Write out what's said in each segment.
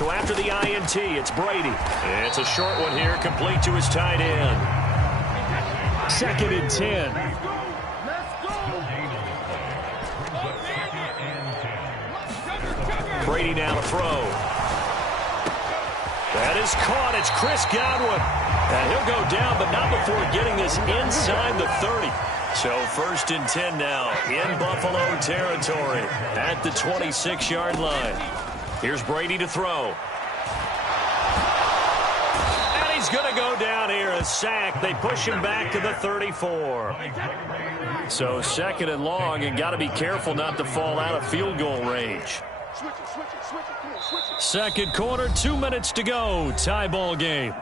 So after the INT, it's Brady. It's a short one here, complete to his tight end. 2nd and 10. Brady now to throw. That is caught. It's Chris Godwin. And he'll go down, but not before getting this inside the 30. So 1st and 10 now in Buffalo territory at the 26-yard line. Here's Brady to throw. And he's going to go down here, a sack. They push him back to the 34. So 2nd and long, and got to be careful not to fall out of field goal range. 2nd quarter, 2 minutes to go. Tie ball game.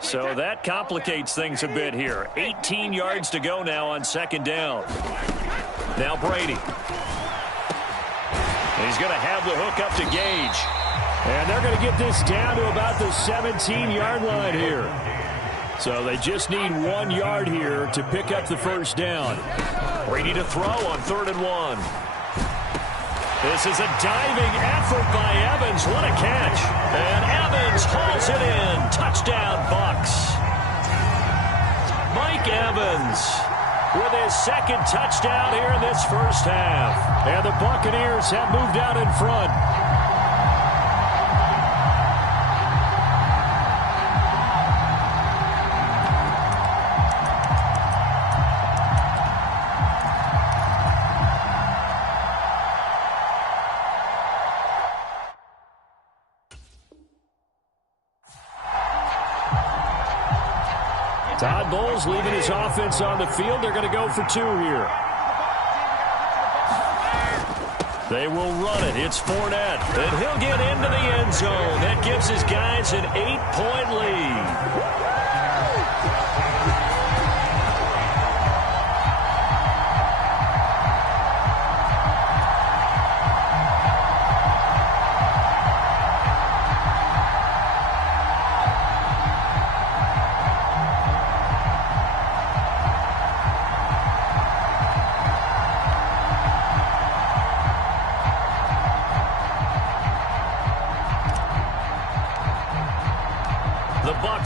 So that complicates things a bit here. 18 yards to go now on 2nd down. Now Brady. He's going to have the hook up to Gage. And they're going to get this down to about the 17-yard line here. So they just need 1 yard here to pick up the 1st down. Brady to throw on 3rd and 1. This is a diving effort by Evans. What a catch. And Evans hauls it in. Touchdown, Bucs. Mike Evans with his 2nd touchdown here in this 1st half. And the Buccaneers have moved out in front. Todd Bowles leaving his offense on the field. They're going to go for 2 here. They will run it. It's Fournette. And he'll get into the end zone. That gives his guys an 8-point lead.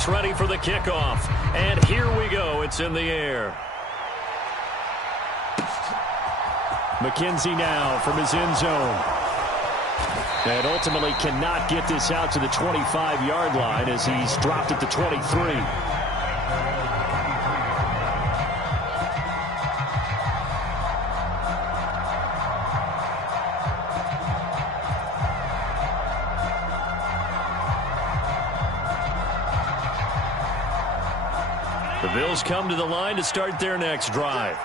Ready for the kickoff. And here we go. It's in the air. McKenzie now from his end zone. And ultimately cannot get this out to the 25-yard line as he's dropped at the 23. The Bills come to the line to start their next drive.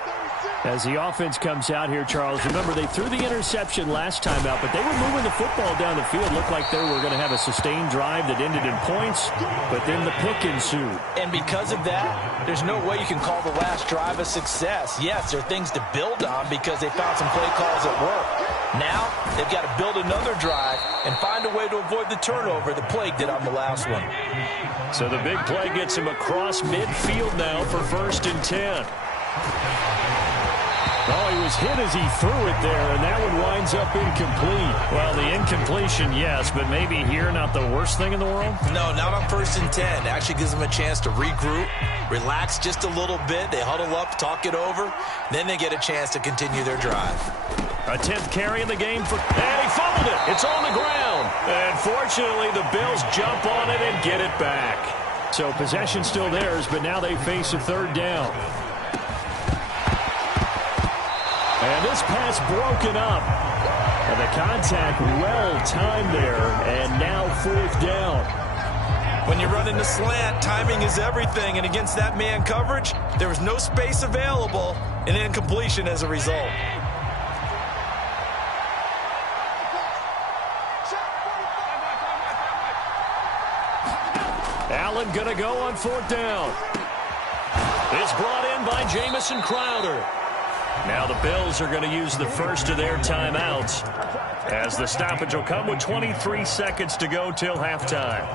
As the offense comes out here, Charles, remember they threw the interception last time out, but they were moving the football down the field. Looked like they were going to have a sustained drive that ended in points, but then the pick ensued. And because of that, there's no way you can call the last drive a success. Yes, there are things to build on because they found some play calls that work. Now, they've got to build another drive and find a way to avoid the turnover that plagued it on the last one. So the big play gets him across midfield now for 1st and 10. Oh, he was hit as he threw it there, and that one winds up incomplete. Well, the incompletion, yes, but maybe here not the worst thing in the world? No, not on 1st and 10. It actually gives them a chance to regroup, relax just a little bit. They huddle up, talk it over. Then they get a chance to continue their drive. A 10th carry in the game for... And he fumbled it. It's on the ground. And fortunately, the Bills jump on it and get it back. So possession still theirs, but now they face a 3rd down. And this pass broken up. And the contact well timed there. And now 4th down. When you run into slant, timing is everything. And against that man coverage, there was no space available. And incompletion as a result. Allen going to go on 4th down. It's brought in by Jamison Crowder. Now the Bills are going to use the first of their timeouts as the stoppage will come with 23 seconds to go till halftime.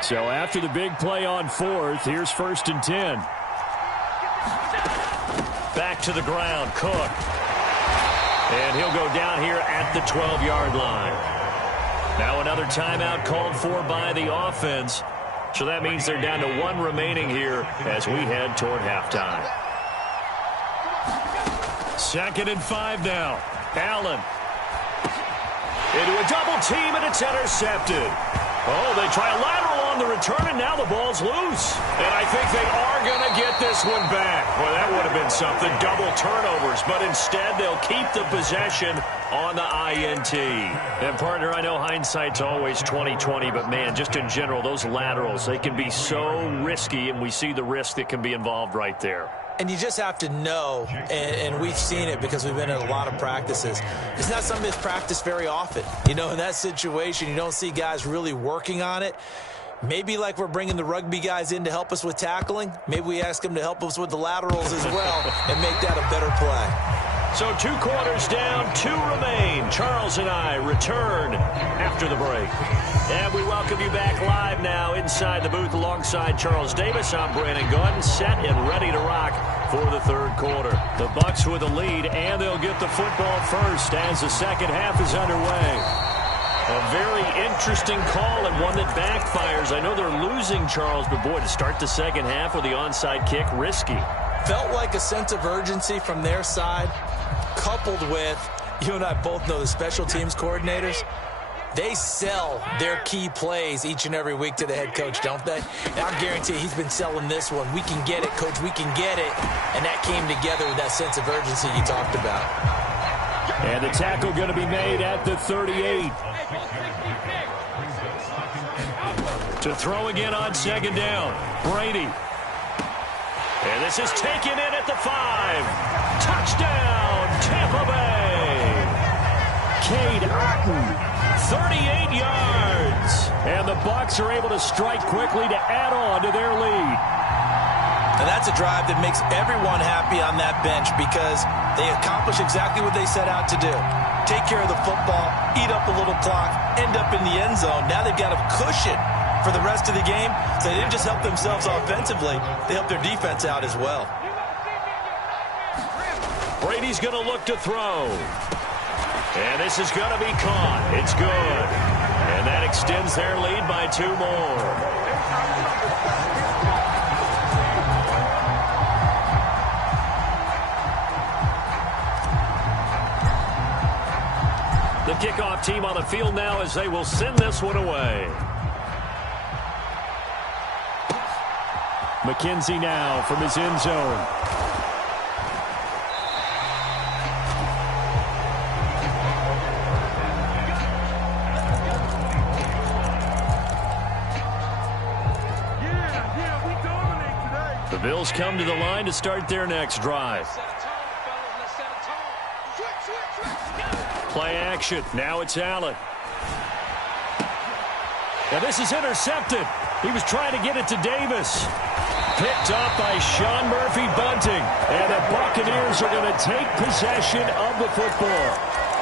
So after the big play on fourth, here's 1st and 10. Back to the ground, Cook. And he'll go down here at the 12-yard line. Now another timeout called for by the offense. So that means they're down to 1 remaining here as we head toward halftime. 2nd and 5 now. Allen. Into a double team, and it's intercepted. Oh, they try a lateral on the return, and now the ball's loose. And I think they are going to get this one back. Well, that would have been something, double turnovers. But instead, they'll keep the possession on the INT. And, partner, I know hindsight's always 20/20, but, man, just in general, those laterals, they can be so risky, and we see the risk that can be involved right there. And you just have to know, and we've seen it because we've been in a lot of practices. It's not something that's practiced very often. You know, in that situation, you don't see guys really working on it. Maybe like we're bringing the rugby guys in to help us with tackling. Maybe we ask them to help us with the laterals as well and make that a better play. So 2 quarters down, 2 remain. Charles and I return after the break. And we welcome you back live now inside the booth alongside Charles Davis. I'm Brandon Gaudin, set and ready to rock for the 3rd quarter. The Bucs with a lead, and they'll get the football first as the second half is underway. A very interesting call and one that backfires. I know they're losing, Charles, but boy, to start the second half with the onside kick, risky. Felt like a sense of urgency from their side, coupled with, you and I both know the special teams coordinators, they sell their key plays each and every week to the head coach, don't they? And I guarantee he's been selling this one. We can get it, coach, we can get it. And that came together with that sense of urgency you talked about. And the tackle going to be made at the 38. To throw again on 2nd down, Brady. And this is taken in at the 5. Touchdown, Tampa Bay. Cade Otton, 38 yards. And the Bucs are able to strike quickly to add on to their lead. And that's a drive that makes everyone happy on that bench because they accomplish exactly what they set out to do. Take care of the football, eat up a little clock, end up in the end zone. Now they've got a cushion for the rest of the game. So they didn't just help themselves offensively, they helped their defense out as well. Brady's going to look to throw. And this is going to be caught. It's good. And that extends their lead by 2 more. The kickoff team on the field now as they will send this one away. McKenzie now from his end zone. The Bills come to the line to start their next drive. Play action. Now it's Allen. Now this is intercepted. He was trying to get it to Davis. Picked up by Sean Murphy-Bunting. And the Buccaneers are going to take possession of the football.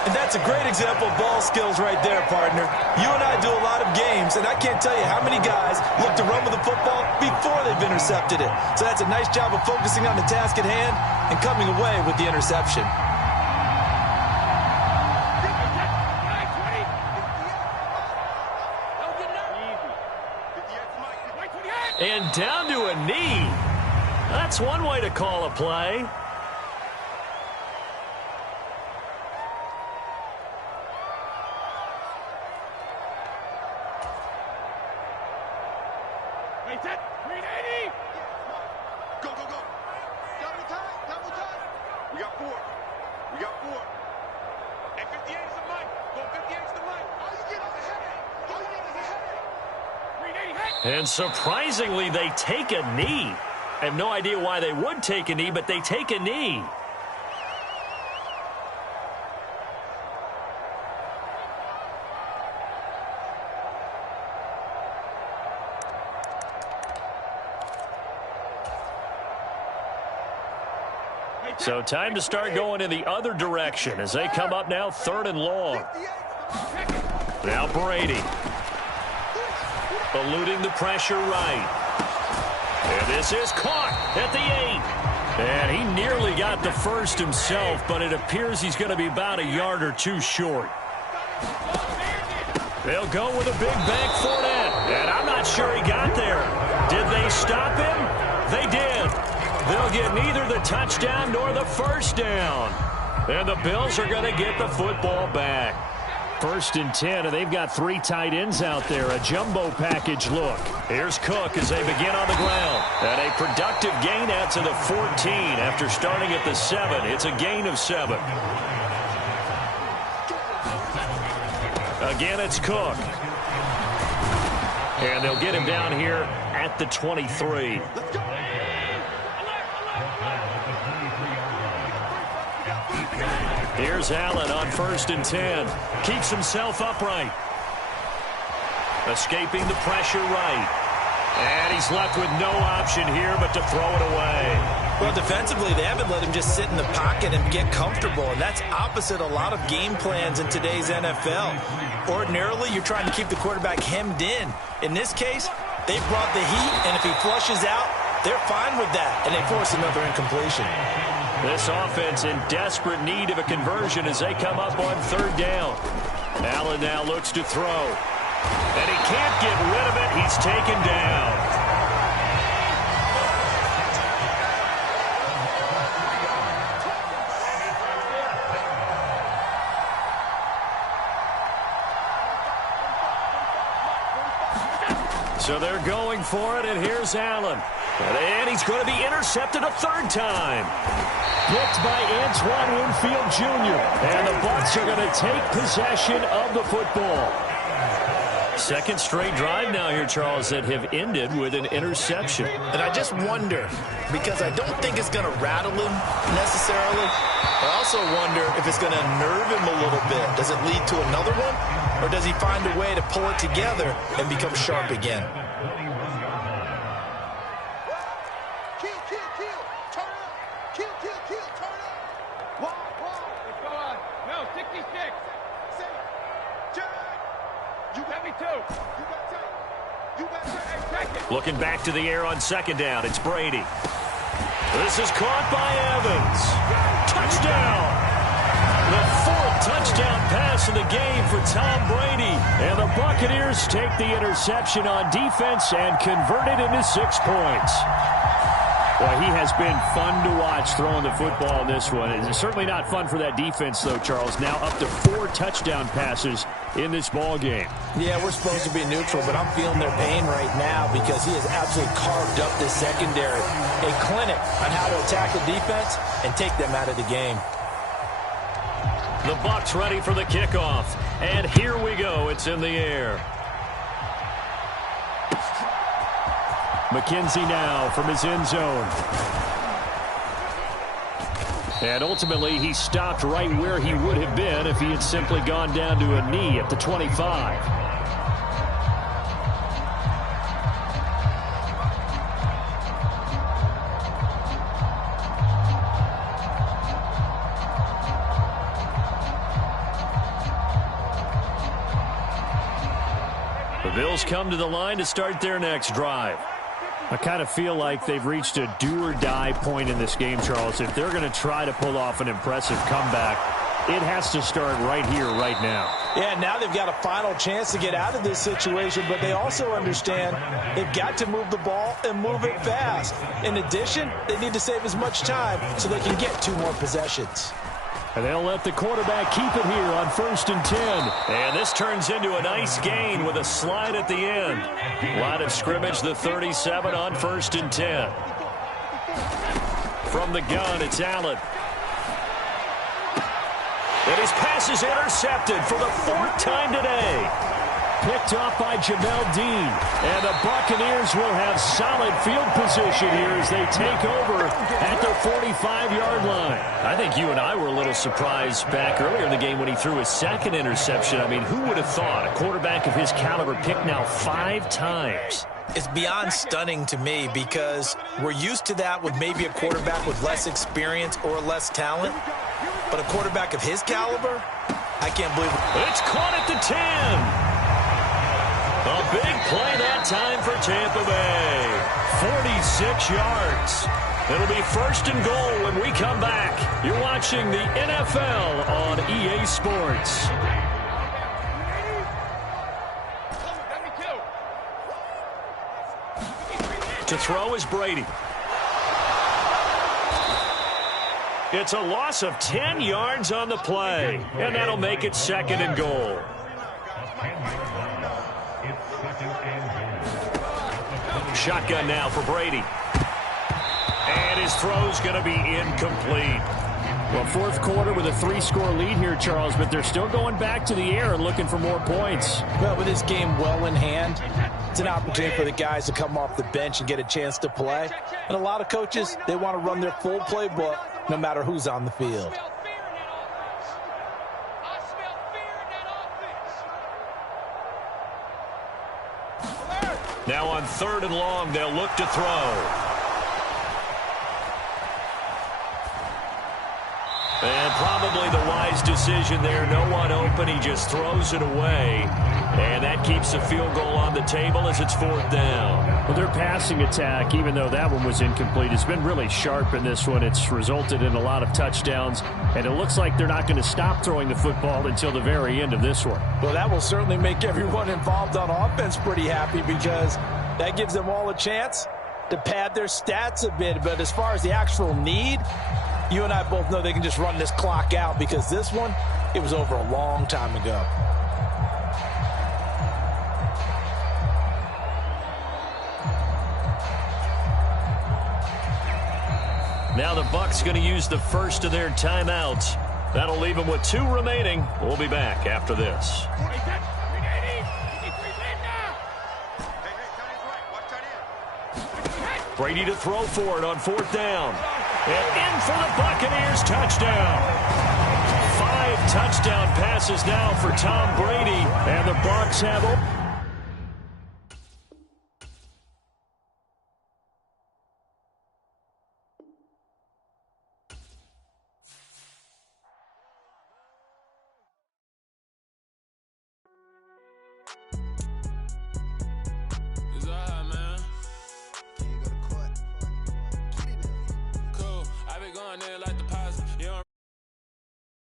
And that's a great example of ball skills right there, partner. You and I do a lot of games, and I can't tell you how many guys look to run with the football before they've intercepted it. So that's a nice job of focusing on the task at hand and coming away with the interception. And down to a knee. That's one way to call a play. Go, go, go. Double time. We got 4. And 58 is the mic. Go 58 is the mic. All you get is a headache. And surprisingly, they take a knee. I have no idea why they would take a knee, but they take a knee. So time to start going in the other direction as they come up now 3rd and long. Now Brady. Eluding the pressure right. And this is caught at the 8. And he nearly got the first himself, but it appears he's going to be about a yard or two short. They'll go with a big bank Fournette. And I'm not sure he got there. Did they stop him? They did. They'll get neither the touchdown nor the first down. And the Bills are going to get the football back. 1st and 10, and they've got 3 tight ends out there. A jumbo package look. Here's Cook as they begin on the ground. And a productive gain out to the 14 after starting at the 7. It's a gain of 7. Again, it's Cook. And they'll get him down here at the 23. Here's Allen on 1st and 10. Keeps himself upright. Escaping the pressure right. And he's left with no option here but to throw it away. Well, defensively, they haven't let him just sit in the pocket and get comfortable, and that's opposite a lot of game plans in today's NFL. Ordinarily, you're trying to keep the quarterback hemmed in. In this case, they brought the heat, and if he flushes out, they're fine with that, and they force another incompletion. This offense in desperate need of a conversion as they come up on 3rd down. Allen now looks to throw. And he can't get rid of it. He's taken down. So they're going for it, and here's Allen. And he's going to be intercepted a 3rd time. Picked by Antoine Winfield Jr. And the Bucs are going to take possession of the football. 2nd straight drive now here, Charles, that have ended with an interception. And I just wonder, because I don't think it's going to rattle him necessarily. I also wonder if it's going to nerve him a little bit. Does it lead to another one? Or does he find a way to pull it together and become sharp again? Looking back to the air on 2nd down. It's Brady. This is caught by Evans. Touchdown! The 4th touchdown pass of the game for Tom Brady. And the Buccaneers take the interception on defense and convert it into 6 points. Well, he has been fun to watch throwing the football in this one. It's certainly not fun for that defense, though, Charles. Now up to 4 touchdown passes in this ball game. Yeah, we're supposed to be neutral, but I'm feeling their pain right now because he has absolutely carved up this secondary. A clinic on how to attack the defense and take them out of the game. The Bucs ready for the kickoff. And here we go. It's in the air. McKenzie now from his end zone. And ultimately, he stopped right where he would have been if he had simply gone down to a knee at the 25. The Bills come to the line to start their next drive. I kind of feel like they've reached a do-or-die point in this game, Charles. If they're going to try to pull off an impressive comeback, it has to start right here, right now. Yeah, now they've got a final chance to get out of this situation, but they also understand they've got to move the ball and move it fast. In addition, they need to save as much time so they can get 2 more possessions. And they'll let the quarterback keep it here on 1st and 10. And this turns into a nice gain with a slide at the end. Line of scrimmage, the 37 on 1st and 10. From the gun, it's Allen. And his pass is intercepted for the 4th time today. Picked off by Jamel Dean. And the Buccaneers will have solid field position here as they take over at their 45-yard line. I think you and I were a little surprised back earlier in the game when he threw his 2nd interception. I mean, who would have thought a quarterback of his caliber picked now 5 times? It's beyond stunning to me because we're used to that with maybe a quarterback with less experience or less talent. But a quarterback of his caliber, I can't believe it. It's caught at the 10. A big play that time for Tampa Bay. 46 yards. It'll be first and goal when we come back. You're watching the NFL on EA Sports. To throw is Brady. It's a loss of 10 yards on the play, and that'll make it second and goal. Shotgun now for Brady. And his throw's going to be incomplete. Well, fourth quarter with a 3-score lead here, Charles, but they're still going back to the air and looking for more points. Well, with this game well in hand, it's an opportunity for the guys to come off the bench and get a chance to play. And a lot of coaches, they want to run their full playbook no matter who's on the field. Now on 3rd and long, they'll look to throw. And probably the wise decision there. No one open. He just throws it away. And that keeps the field goal on the table as it's 4th down. Well, their passing attack, even though that one was incomplete, has been really sharp in this one. It's resulted in a lot of touchdowns. And it looks like they're not going to stop throwing the football until the very end of this one. Well, that will certainly make everyone involved on offense pretty happy because that gives them all a chance to pad their stats a bit. But as far as the actual need, you and I both know they can just run this clock out because this one, it was over a long time ago. Now the Bucs going to use the first of their timeouts. That'll leave them with 2 remaining. We'll be back after this. Brady to throw for it on 4th down. And in for the Buccaneers touchdown. 5 touchdown passes now for Tom Brady. And the Bucs have